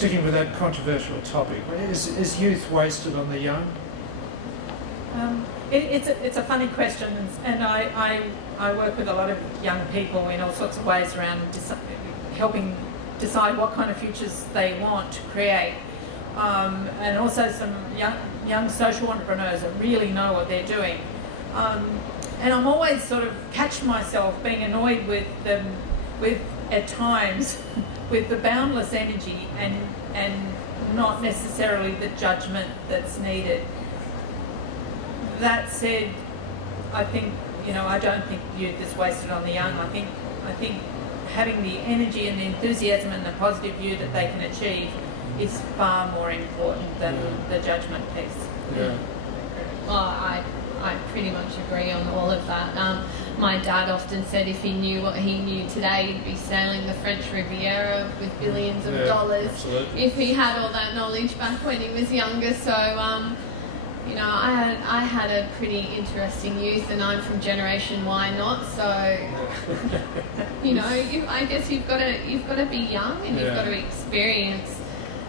sticking with that controversial topic, is youth wasted on the young? It's a funny question, and I work with a lot of young people in all sorts of ways around helping decide what kind of futures they want to create, and also some young social entrepreneurs that really know what they're doing. And I'm always sort of catch myself being annoyed with them, at times, with the boundless energy and not necessarily the judgment that's needed. That said, I think, I don't think youth is wasted on the young. I think having the energy and the enthusiasm and the positive view that they can achieve is far more important than the judgment piece. Yeah. Well, I pretty much agree on all of that. My dad often said if he knew what he knew today, he'd be sailing the French Riviera with billions of dollars. Absolutely. If he had all that knowledge back when he was younger. So, I had a pretty interesting youth, and I'm from Generation Y not. So, I guess you've got to be young, and you've got to experience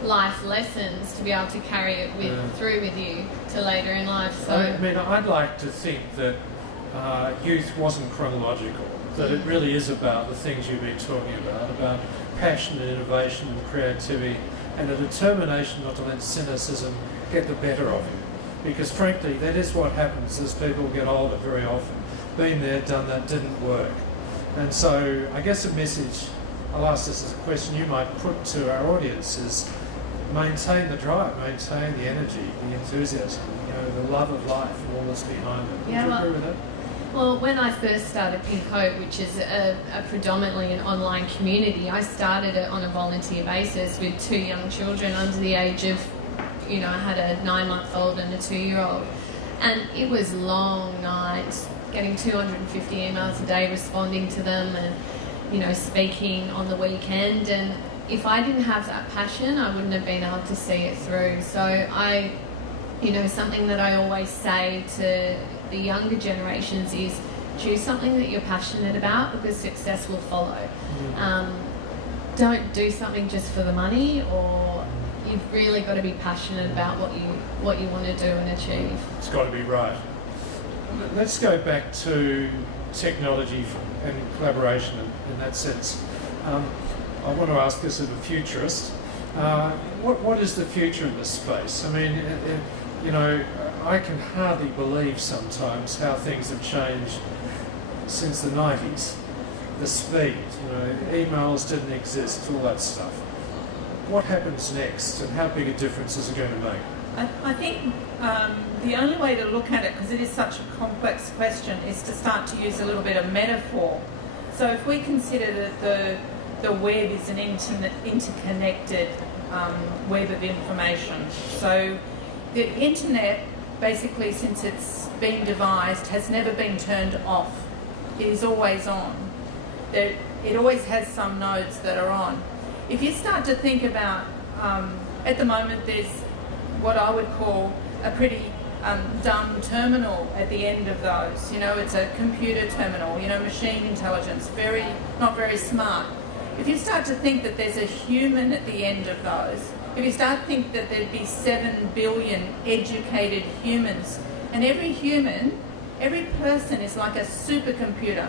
life lessons to be able to carry it through with you to later in life. So I'd like to think that youth wasn't chronological, that it really is about the things you've been talking about passion and innovation and creativity, and a determination not to let cynicism get the better of you. Because frankly, that is what happens as people get older very often. Been there, done that, didn't work. And so I guess a message, I'll ask this as a question you might put to our audience, is maintain the drive, maintain the energy, the enthusiasm, the love of life and all that's behind it. Would you agree with that? Well, when I first started Pink Hope, which is a predominantly an online community, I started it on a volunteer basis with 2 young children under the age of, I had a 9-month-old and a 2-year-old. And it was long nights, getting 250 emails a day, responding to them and, speaking on the weekend. And if I didn't have that passion, I wouldn't have been able to see it through. So something that I always say to the younger generations is choose something that you're passionate about, because success will follow. Don't do something just for the money, or you've really got to be passionate about what you want to do and achieve. It's got to be right. Let's go back to technology and collaboration in that sense. I want to ask this of a futurist. What is the future in this space? I can hardly believe sometimes how things have changed since the 90s. The speed, emails didn't exist, all that stuff. What happens next, and how big a difference is it going to make? I think the only way to look at it, because it is such a complex question, is to start to use a little bit of metaphor. So if we consider that the web is an interconnected web of information. So the internet, basically since it's been devised, has never been turned off. It is always on. It always has some nodes that are on. If you start to think about, at the moment there's what I would call a pretty dumb terminal at the end of those. It's a computer terminal, machine intelligence, not very smart. If you start to think that there's a human at the end of those, if you start to think that there'd be 7 billion educated humans, and every person is like a supercomputer.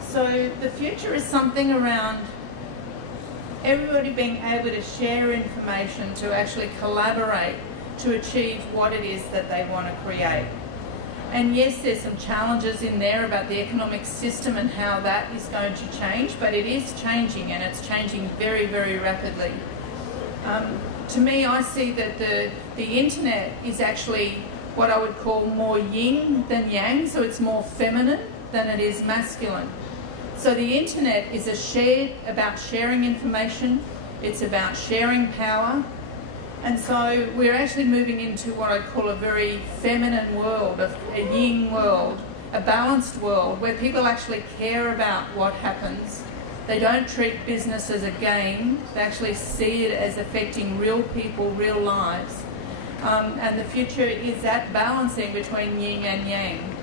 So the future is something around everybody being able to share information, to actually collaborate, to achieve what it is that they want to create. And yes, there's some challenges in there about the economic system and how that is going to change, but it is changing, and it's changing very, very rapidly. To me, I see that the internet is actually what I would call more yin than yang, so it's more feminine than it is masculine. So the internet is about sharing information, it's about sharing power, and so we're actually moving into what I call a very feminine world, a yin world, a balanced world, where people actually care about what happens. They don't treat business as a game, they actually see it as affecting real people, real lives. And the future is that balancing between yin and yang,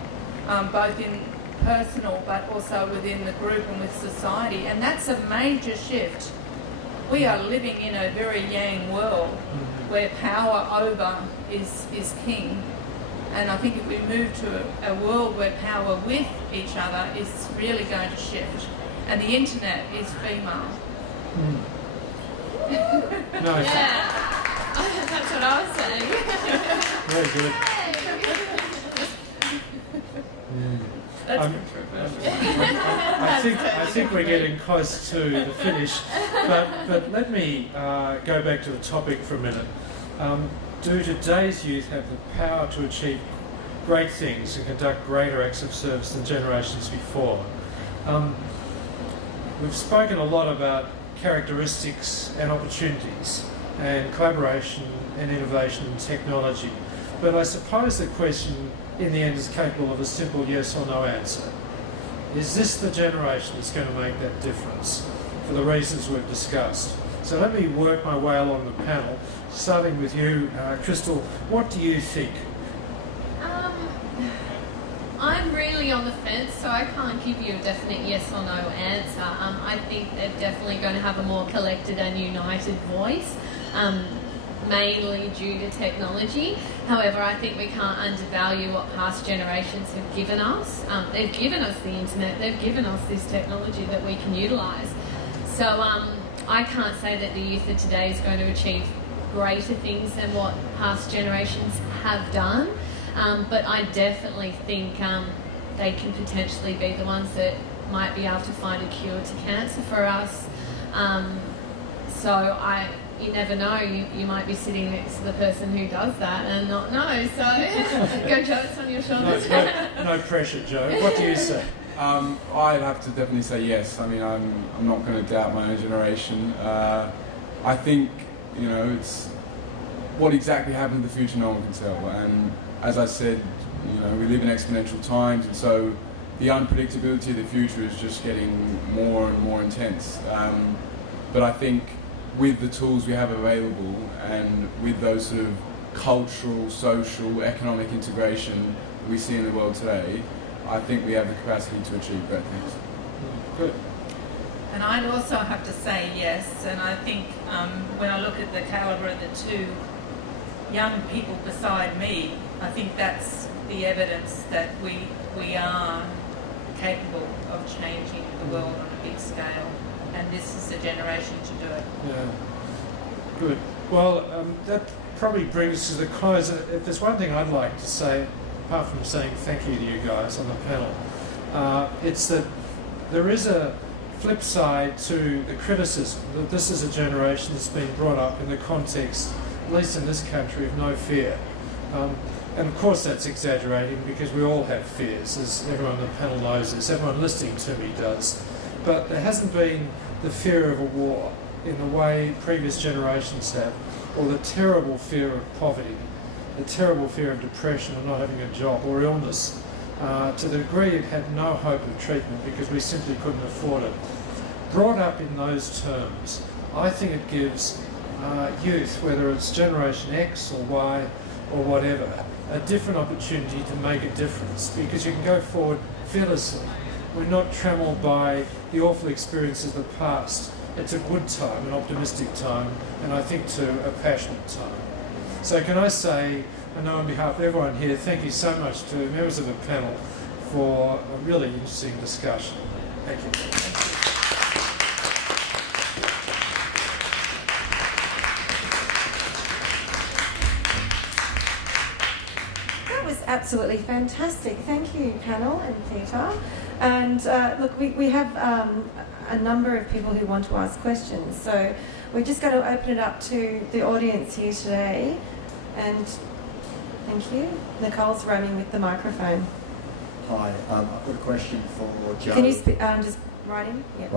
both in personal but also within the group and with society. And that's a major shift. We are living in a very yang world where power over is king. And I think if we move to a world where power with each other is really going to shift. And the internet is female. No, Yeah, that's what I was saying. very good. That's Um, controversial. I think we're getting close to the finish, but let me go back to the topic for a minute. Do today's youth have the power to achieve great things and conduct greater acts of service than generations before? We've spoken a lot about characteristics and opportunities and collaboration and innovation and technology, but I suppose the question in the end is capable of a simple yes or no answer. Is this the generation that's going to make that difference for the reasons we've discussed? So let me work my way along the panel, starting with you, Krystal. What do you think? I'm really on the fence, so I can't give you a definite yes or no answer. I think they're definitely going to have a more collected and united voice, mainly due to technology. However, I think we can't undervalue what past generations have given us. They've given us the internet, they've given us this technology that we can utilise. So I can't say that the youth of today is going to achieve greater things than what past generations have done. But I definitely think they can potentially be the ones that might be able to find a cure to cancer for us. You never know, you might be sitting next to the person who does that and not know. So go, Joe, it's on your shoulders. No pressure, Joe. What do you say? I'd have to definitely say yes. I mean, I'm not going to doubt my own generation. I think, it's what exactly happens in the future, no one can tell. And as I said, we live in exponential times, and so the unpredictability of the future is just getting more and more intense. But I think with the tools we have available and with those sort of cultural, social, economic integration we see in the world today, I think we have the capacity to achieve great things. Good. And I'd also have to say yes, and I think when I look at the calibre of the two young people beside me, I think that's the evidence that we are capable of changing the world on a big scale, and this is the generation to do it. Yeah. Good. Well, that probably brings us to the close. If there's one thing I'd like to say, apart from saying thank you to you guys on the panel, it's that there is a flip side to the criticism that this is a generation that's been brought up in the context, at least in this country, of no fear. And of course that's exaggerating because we all have fears, as everyone on the panel knows this, everyone listening to me does. But there hasn't been the fear of a war in the way previous generations have, or the terrible fear of poverty, the terrible fear of depression or not having a job or illness, to the degree it had no hope of treatment because we simply couldn't afford it. Brought up in those terms, I think it gives youth, whether it's Generation X or Y or whatever, a different opportunity to make a difference because you can go forward fearlessly. We're not trammelled by the awful experiences of the past. It's a good time, an optimistic time, and I think too a passionate time. So can I say, I know on behalf of everyone here, thank you so much to members of the panel for a really interesting discussion. Thank you. Absolutely fantastic. Thank you, panel and Peter. And look, we have a number of people who want to ask questions, so we're just going to open it up to the audience here today. And thank you. Nicole's roaming with the microphone. Hi, I've got a question for Joe. Can you just write in? Yeah.